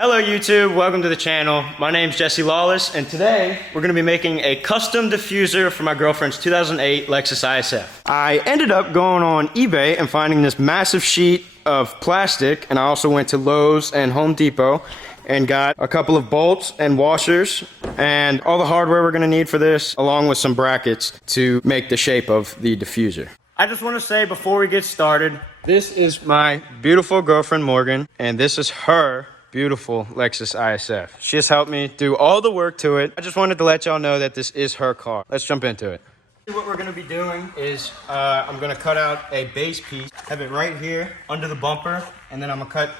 Hello YouTube, welcome to the channel. My name's Jesse Lawless, and today we're going to be making a custom diffuser for my girlfriend's 2008 Lexus ISF. I ended up going on eBay and finding this massive sheet of plastic, and I also went to Lowe's and Home Depot and got a couple of bolts and washers and all the hardware we're going to need for this, along with some brackets to make the shape of the diffuser. I just want to say before we get started, this is my beautiful girlfriend Morgan, and this is her beautiful Lexus ISF. She has helped me do all the work to it. I just wanted to let y'all know that this is her car. Let's jump into it. What we're gonna be doing is I'm gonna cut out a base piece, have it right here under the bumper, and then I'm gonna cut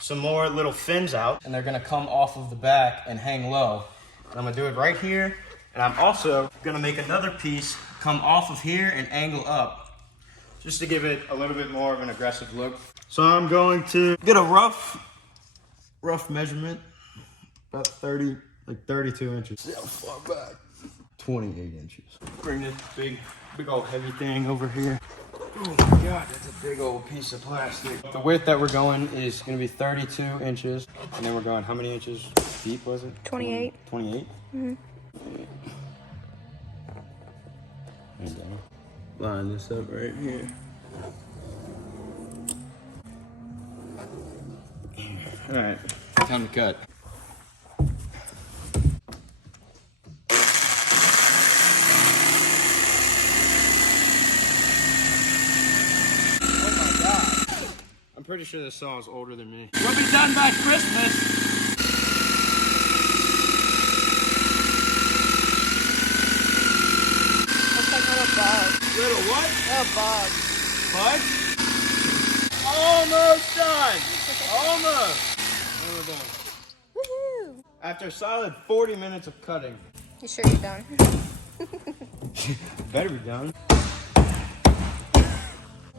some more little fins out, and they're gonna come off of the back and hang low. And I'm gonna do it right here, and I'm also gonna make another piece come off of here and angle up, just to give it a little bit more of an aggressive look. So I'm going to get a rough measurement, about 32 inches. See how far back? 28 inches. Bring this big old heavy thing over here. Oh my God, that's a big old piece of plastic. The width that we're going is gonna be 32 inches. And then we're going, how many inches deep was it? 28. 28? Mm-hmm. There you go. Line this up right here. All right, time to cut. Oh my God. I'm pretty sure this saw is older than me. We'll be done by Christmas. Looks like little bugs. Little what? Little bugs. Bugs? Almost done. Almost. Done. Woohoo! After a solid 40 minutes of cutting. You sure you're done? Better be done.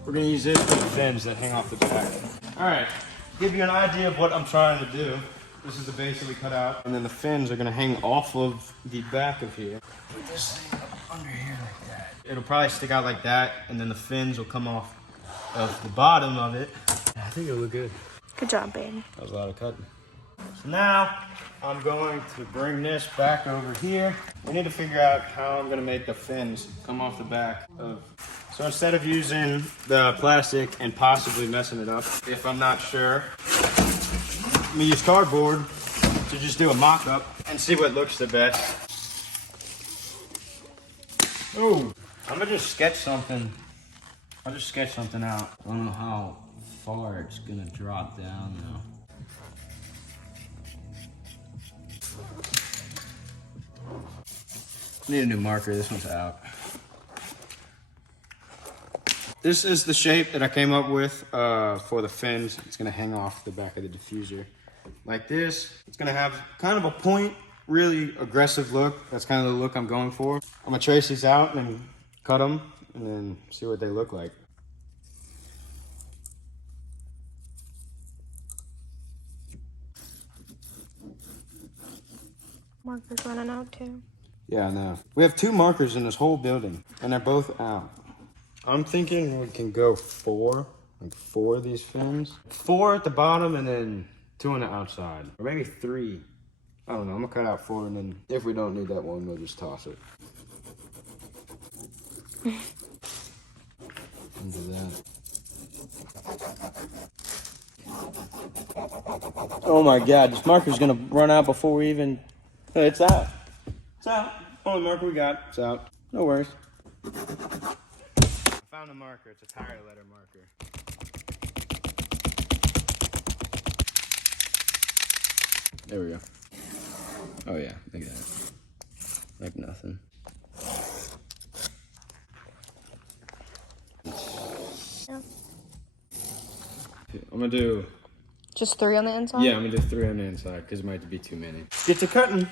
We're gonna use this for the fins that hang off the back. All right, give you an idea of what I'm trying to do. This is the base that we cut out, and then the fins are gonna hang off of the back of here. Put this thing up under here like that. It'll probably stick out like that, and then the fins will come off of the bottom of it. I think it'll look good. Good job, babe. That was a lot of cutting. So now I'm going to bring this back over here. We need to figure out how I'm going to make the fins come off the back of. So instead of using the plastic and possibly messing it up, if I'm not sure, I'm going to use cardboard to just do a mock-up and see what looks the best. Oh, I'm going to just sketch something. I'll just sketch something out. I don't know how far it's gonna drop down now. Need a new marker, this one's out. This is the shape that I came up with for the fins. It's gonna hang off the back of the diffuser. Like this, it's gonna have kind of a point, really aggressive look. That's kind of the look I'm going for. I'm gonna trace these out and cut them and then see what they look like. Marker's running out too. Yeah, I know. We have 2 markers in this whole building, and they're both out. I'm thinking we can go 4, like 4 of these fins. 4 at the bottom and then 2 on the outside. Or maybe 3. I don't know, I'm gonna cut out 4 and then if we don't need that one, we'll just toss it. Into that. Oh my God, this marker's gonna run out before we even... It's out. It's out. Only marker we got. It's out. No worries. I found a marker. It's a tire letter marker. There we go. Oh yeah, look at that. Like nothing. Yeah. I'm gonna do... Just 3 on the inside? Yeah, I'm gonna do 3 on the inside because it might be too many. Get to cutting.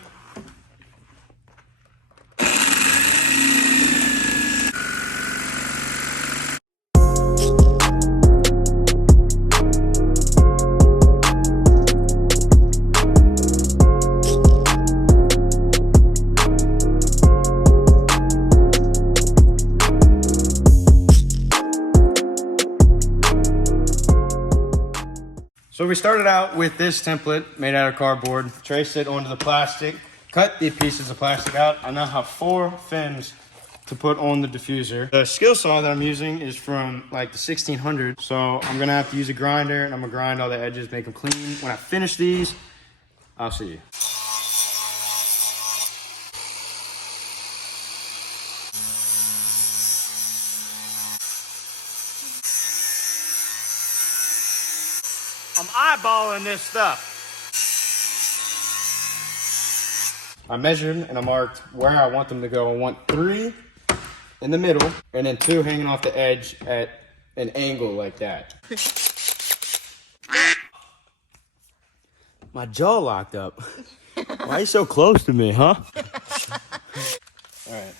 So we started out with this template made out of cardboard, traced it onto the plastic, cut the pieces of plastic out. I now have 4 fins to put on the diffuser. The skill saw that I'm using is from like the 1600s, so I'm gonna have to use a grinder, and I'm gonna grind all the edges, make them clean. When I finish these, I'll see you. I'm eyeballing this stuff. I measured and I marked where I want them to go. I want 3 in the middle and then 2 hanging off the edge at an angle like that. My jaw locked up. Why are you so close to me, huh? All right.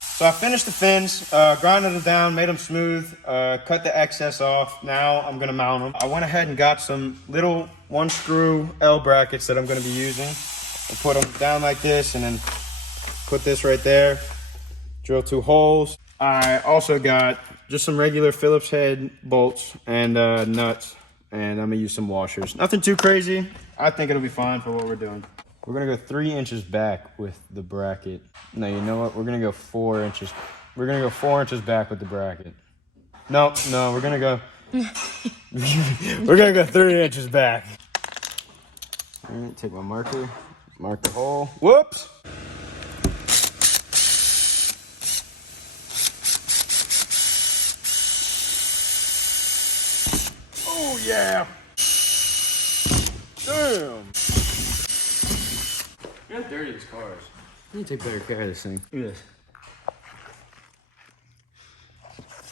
So I finished the fins, grinded them down, made them smooth, cut the excess off. Now I'm gonna mount them. I went ahead and got some little 1-screw L brackets that I'm gonna be using. I put them down like this and then put this right there. Drill 2 holes. I also got just some regular Phillips head bolts and nuts, and I'm gonna use some washers. Nothing too crazy. I think it'll be fine for what we're doing. We're gonna go 3 inches back with the bracket. No, you know what? We're gonna go 4 inches. We're gonna go 4 inches back with the bracket. No, we're gonna go. We're gonna go 3 inches back. All right, take my marker, mark the hole. Whoops. Oh yeah. Damn. Look how dirty this car is. I need to take better care of this thing. Look at this.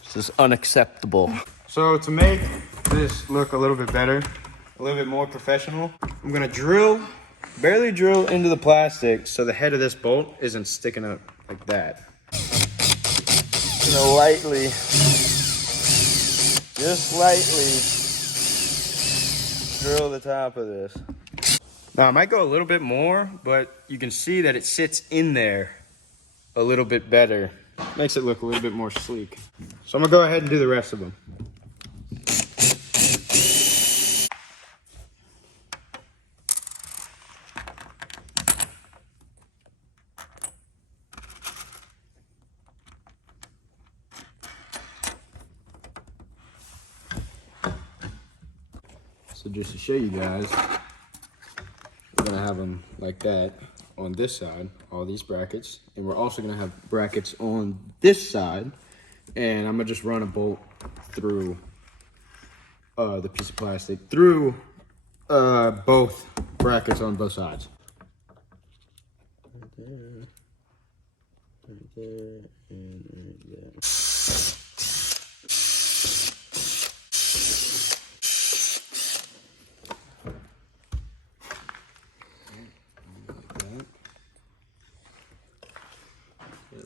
This is unacceptable. So to make this look a little bit better, a little bit more professional, I'm gonna barely drill into the plastic so the head of this bolt isn't sticking up like that. I'm gonna lightly, just lightly drill the top of this. Now I might go a little bit more, but you can see that it sits in there a little bit better. Makes it look a little bit more sleek. So I'm gonna go ahead and do the rest of them. So just to show you guys, we're gonna have them like that on this side, all these brackets, and we're also gonna have brackets on this side, and I'm gonna just run a bolt through the piece of plastic through both brackets on both sides. Right there, and right there.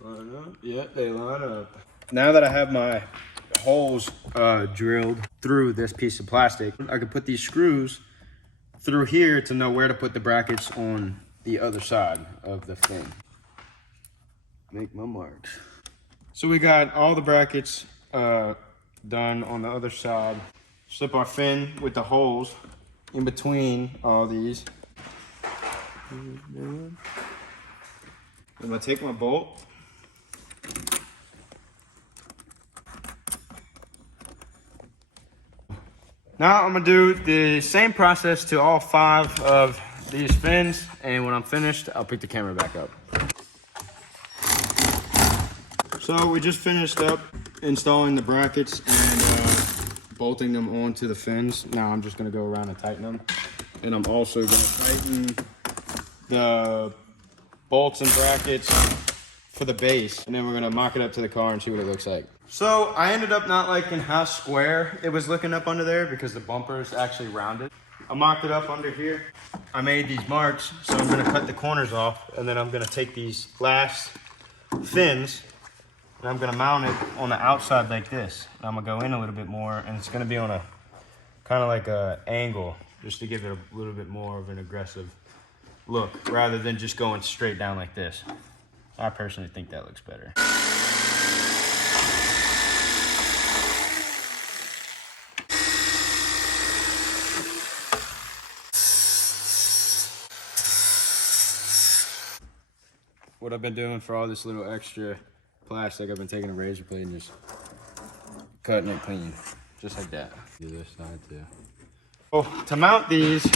Line up. Yeah, they line up. Now that I have my holes drilled through this piece of plastic, I can put these screws through here to know where to put the brackets on the other side of the fin. Make my marks. So we got all the brackets done on the other side. Slip our fin with the holes in between all these. I'm gonna take my bolt. Now I'm gonna do the same process to all 5 of these fins, and when I'm finished, I'll pick the camera back up. So we just finished up installing the brackets and bolting them onto the fins. Now I'm just gonna go around and tighten them. And I'm also gonna tighten the bolts and brackets for the base, and then we're gonna mock it up to the car and see what it looks like. So I ended up not liking how square it was looking up under there because the bumper is actually rounded. I mocked it up under here. I made these marks, so I'm gonna cut the corners off, and then I'm gonna take these last fins and I'm gonna mount it on the outside like this. And I'm gonna go in a little bit more, and it's gonna be on a kind of like a angle, just to give it a little bit more of an aggressive look rather than just going straight down like this. I personally think that looks better. what I've been doing for all this little extra plastic, I've been taking a razor blade and just cutting it clean, just like that. Do this side too. Well, to mount these,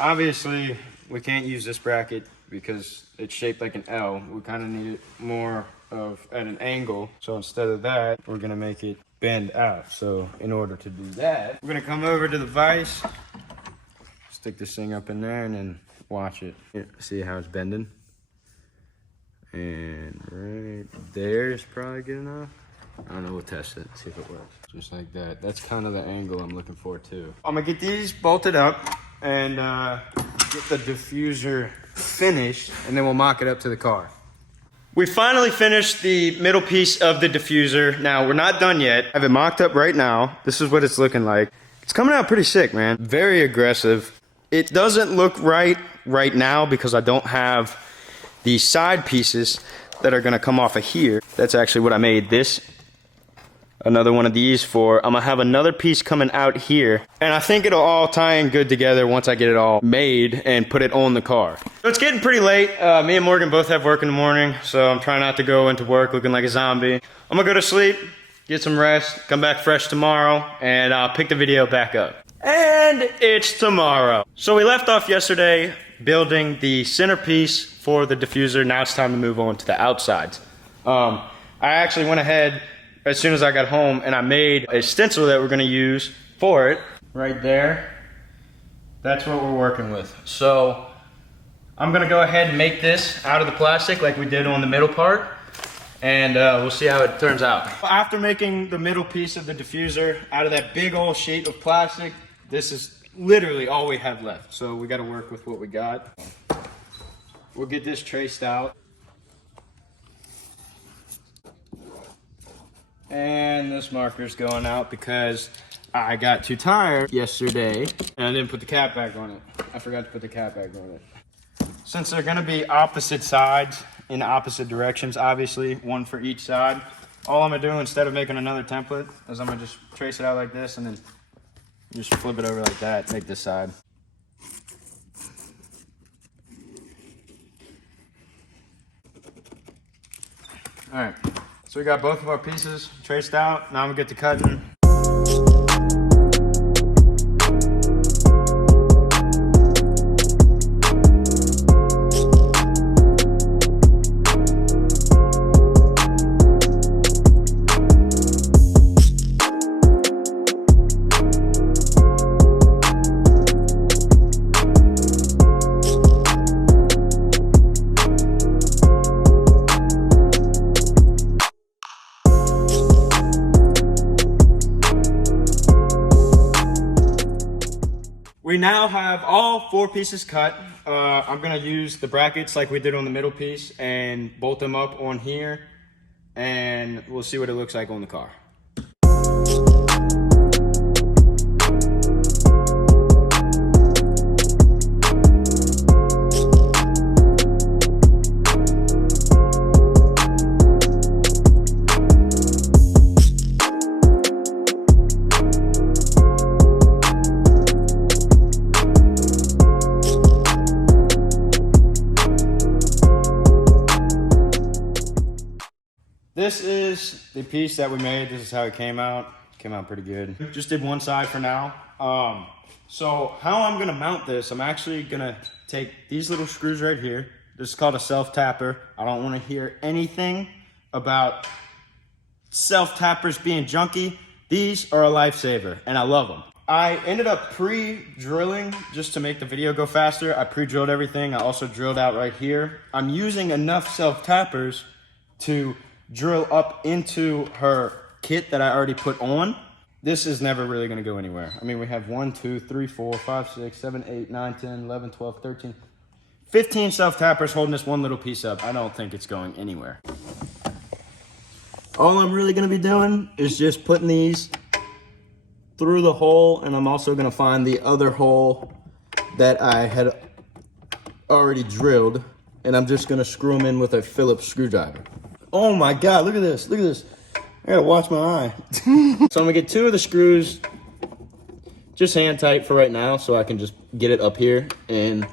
obviously we can't use this bracket because it's shaped like an L. We kind of need it more of at an angle. So instead of that, we're gonna make it bend out. So in order to do that, we're gonna come over to the vise, stick this thing up in there and then watch it. Here, see how it's bending? And right there is probably good enough. I don't know, we'll test it, see if it works. Just like that. That's kind of the angle I'm looking for too. I'm gonna get these bolted up and get the diffuser finished, and then we'll mock it up to the car. We finally finished the middle piece of the diffuser. Now, we're not done yet. I have it mocked up right now. This is what it's looking like. It's coming out pretty sick, man. Very aggressive. It doesn't look right now because I don't have the side pieces that are gonna come off of here. That's actually what I made this. Another one of these for. I'm gonna have another piece coming out here, and I think it'll all tie in good together once I get it all made and put it on the car. So it's getting pretty late. Me and Morgan both have work in the morning, so I'm trying not to go into work looking like a zombie. I'm gonna go to sleep, get some rest, come back fresh tomorrow, and I'll pick the video back up. And it's tomorrow. So we left off yesterday building the centerpiece for the diffuser. Now it's time to move on to the outsides. I actually went ahead as soon as I got home and I made a stencil that we're gonna use for it. Right there. That's what we're working with. So I'm gonna go ahead and make this out of the plastic like we did on the middle part, and we'll see how it turns out. After making the middle piece of the diffuser out of that big old sheet of plastic, this is literally all we have left. So we gotta work with what we got. We'll get this traced out. And this marker's going out because I got too tired yesterday and I didn't put the cap back on it. I forgot to put the cap back on it. Since they're gonna be opposite sides in opposite directions, obviously, one for each side, all I'm gonna do instead of making another template is I'm gonna just trace it out like this and then just flip it over like that, make this side. All right. So we got both of our pieces traced out. Now I'm gonna get to cutting. We now have all 4 pieces cut. I'm gonna use the brackets like we did on the middle piece and bolt them up on here, and we'll see what it looks like on the car. This is the piece that we made. This is how it came out. Came out pretty good. Just did one side for now. So how I'm gonna mount this, I'm actually gonna take these little screws right here. This is called a self-tapper. I don't wanna hear anything about self-tappers being junky. These are a lifesaver, and I love them. I ended up pre-drilling just to make the video go faster. I pre-drilled everything. I also drilled out right here. I'm using enough self-tappers to drill up into her kit that I already put on. This is never really gonna go anywhere. I mean, we have 1, 2, 3, 4, 5, 6, 7, 8, 9, 10, 11, 12, 13, 15 self-tappers holding this one little piece up. I don't think it's going anywhere. All I'm really gonna be doing is just putting these through the hole, and I'm also gonna find the other hole that I had already drilled, and I'm just gonna screw them in with a Phillips screwdriver. Oh my God, look at this, look at this. I gotta watch my eye. So I'm gonna get 2 of the screws, just hand tight for right now, so I can just get it up here and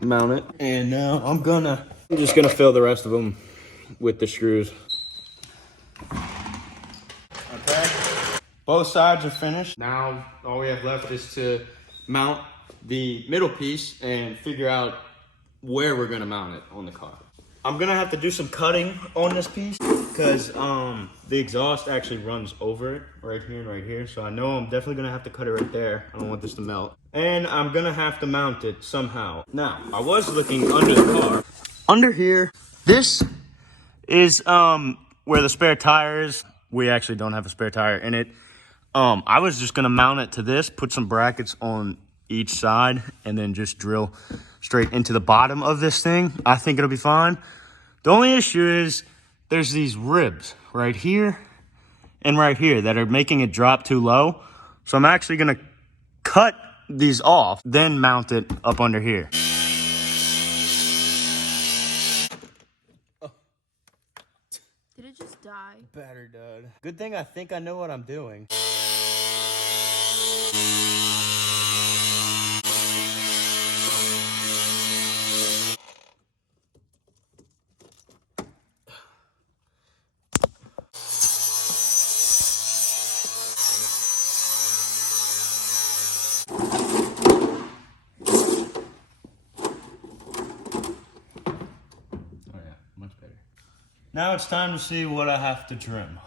mount it. And now I'm gonna I'm just gonna fill the rest of them with the screws. Okay, both sides are finished. Now all we have left is to mount the middle piece and figure out where we're gonna mount it on the car. I'm gonna have to do some cutting on this piece because the exhaust actually runs over it right here and right here. So I know I'm definitely gonna have to cut it right there. I don't want this to melt. And I'm gonna have to mount it somehow. Now, I was looking under the car. Under here, this is where the spare tire is. We actually don't have a spare tire in it. I was just gonna mount it to this, put some brackets on each side, and then just drill straight into the bottom of this thing. I think it'll be fine. The only issue is there's these ribs right here and right here that are making it drop too low. So I'm actually gonna cut these off, then mount it up under here. Did it just die? Battery died. Good thing I think I know what I'm doing. Now it's time to see what I have to trim.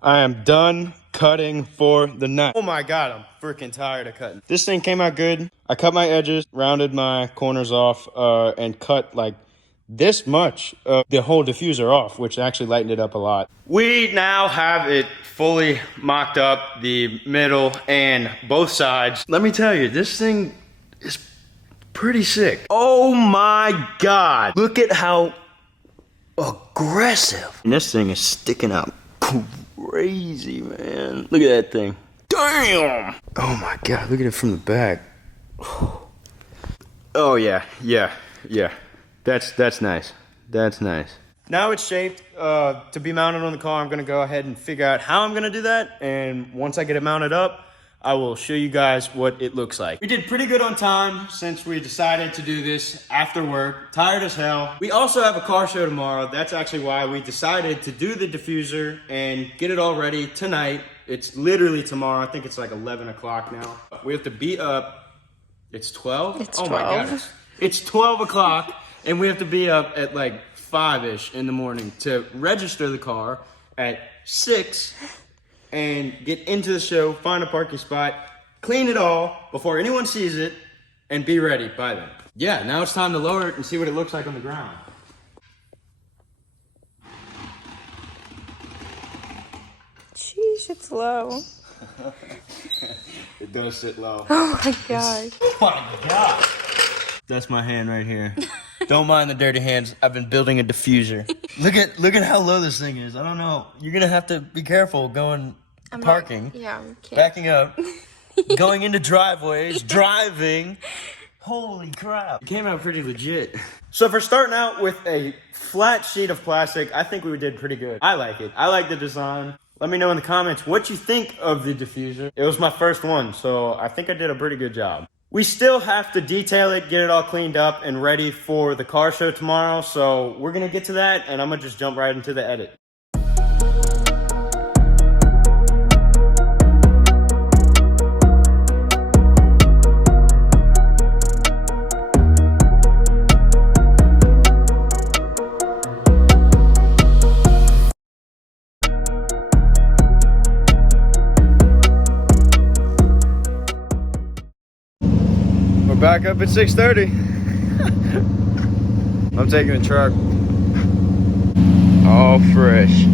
I am done cutting for the night. Oh my God, I'm freaking tired of cutting. This thing came out good. I cut my edges, rounded my corners off, and cut like this much of the whole diffuser off, which actually lightened it up a lot. We now have it fully mocked up, the middle and both sides. Let me tell you, this thing is pretty sick. Oh my God. Look at how aggressive. And this thing is sticking out crazy, man. Look at that thing. Damn. Oh my God, look at it from the back. Oh yeah. That's nice. That's nice. Now it's shaped to be mounted on the car. I'm gonna go ahead and figure out how I'm gonna do that. And once I get it mounted up, I will show you guys what it looks like. We did pretty good on time since we decided to do this after work. Tired as hell. We also have a car show tomorrow. That's actually why we decided to do the diffuser and get it all ready tonight. It's literally tomorrow. I think it's like 11 o'clock now. We have to be up. It's 12? It's oh 12. My goodness. It's 12 o'clock. And we have to be up at like 5-ish in the morning to register the car at 6 and get into the show, find a parking spot, clean it all before anyone sees it, and be ready by then. Yeah, now it's time to lower it and see what it looks like on the ground. Sheesh, it's low. It does sit low. Oh my God. Oh my God. That's my hand right here. Don't mind the dirty hands. I've been building a diffuser. Look at how low this thing is. I don't know. You're gonna have to be careful going parking. Backing up. Going into driveways. Driving. Holy crap. It came out pretty legit. So for starting out with a flat sheet of plastic, I think we did pretty good. I like it. I like the design. Let me know in the comments what you think of the diffuser. It was my first one, so I think I did a pretty good job. We still have to detail it, get it all cleaned up and ready for the car show tomorrow. So we're gonna get to that and I'm gonna just jump right into the edit. Back up at 6:30. I'm taking a truck. All fresh.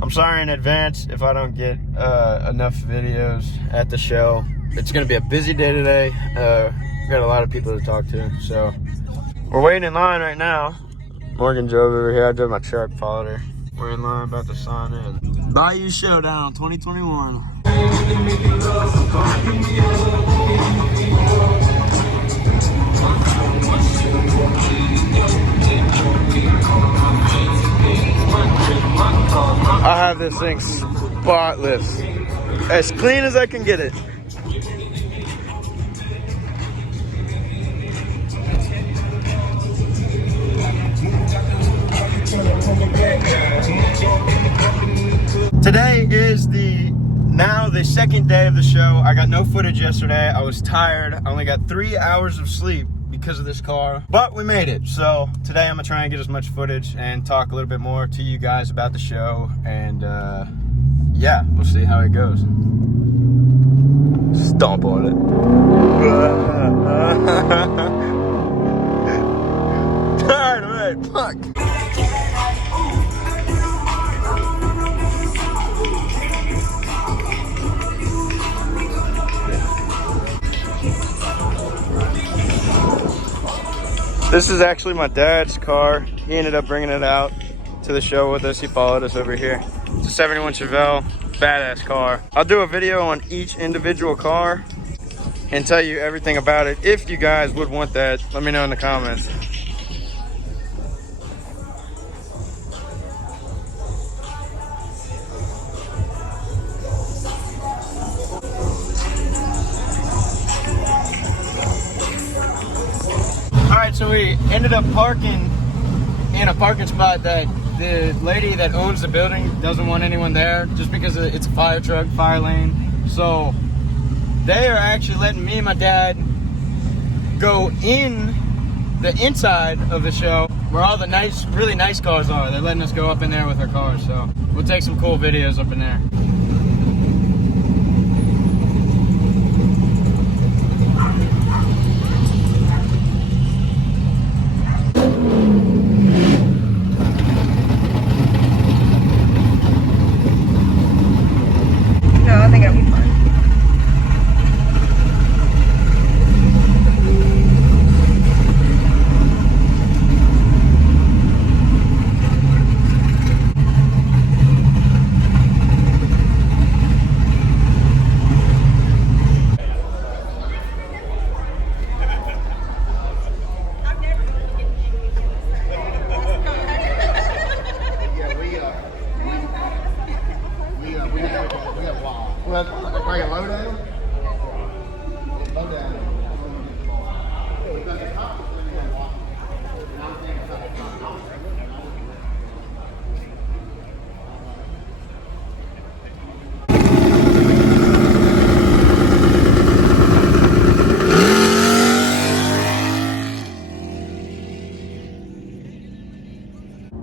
I'm sorry in advance if I don't get enough videos at the show. It's gonna be a busy day today. We've got a lot of people to talk to, so we're waiting in line right now. Morgan drove over here. I drove my truck, followed her. We're in line about to sign in. Bayou Showdown 2021. this thing spotless. As clean as I can get it. Today is now the second day of the show. I got no footage yesterday. I was tired. I only got 3 hours of sleep because of this car, but we made it. So today I'm gonna try and get as much footage and talk a little bit more to you guys about the show, and yeah, we'll see how it goes. Stomp on it. Tired of it. Fuck. This is actually my dad's car. He ended up bringing it out to the show with us. He followed us over here. It's a 71 Chevelle, badass car. I'll do a video on each individual car and tell you everything about it. If you guys would want that, let me know in the comments. Alright, so we ended up parking in a parking spot that the lady that owns the building doesn't want anyone there just because it's a fire truck, fire lane. So they are actually letting me and my dad go in the inside of the show where all the nice, really nice cars are. They're letting us go up in there with our cars. So we'll take some cool videos up in there. I think it'll be fun.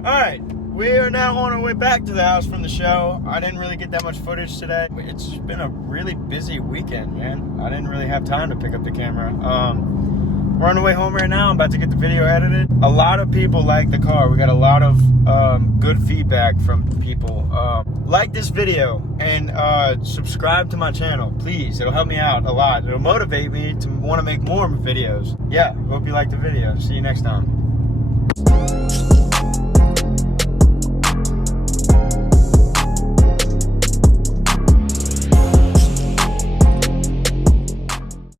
Alright, we are now on our way back to the house from the show. I didn't really get that much footage today. It's been a really busy weekend, man. I didn't really have time to pick up the camera. We're on the way home right now. I'm about to get the video edited. A lot of people like the car. We got a lot of good feedback from people. Like this video and subscribe to my channel, please. It'll help me out a lot. It'll motivate me to want to make more videos. Yeah, hope you liked the video. See you next time.